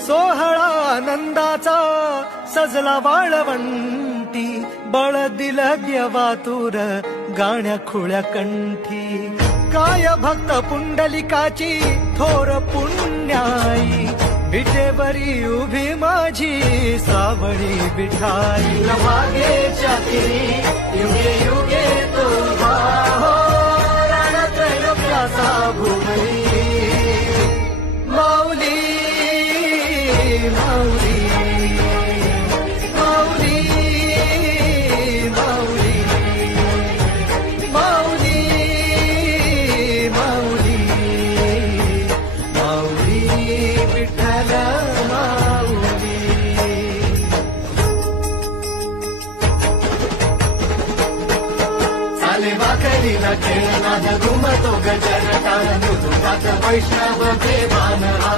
सोहळा आनंदाचा सजला वाळवंटी, बळ दिलं देवातूर गाण्या खुळ्या कंठी. काय भक्त पुंडलिकाची थोर पुण्याई, विटेवरी उभी माझी सावळी विठाई. भागेच्या तिरी युगे युगे तो उभा हो, रणत्रयोप्याचा भुवई. माऊली माऊली माऊली माऊली माऊली माऊली माऊली विठ्ठल माऊली. चाले वाकरीला खेळनाद घुमतो गजर टाळ, मृदुगात वैष्णव देवान हा.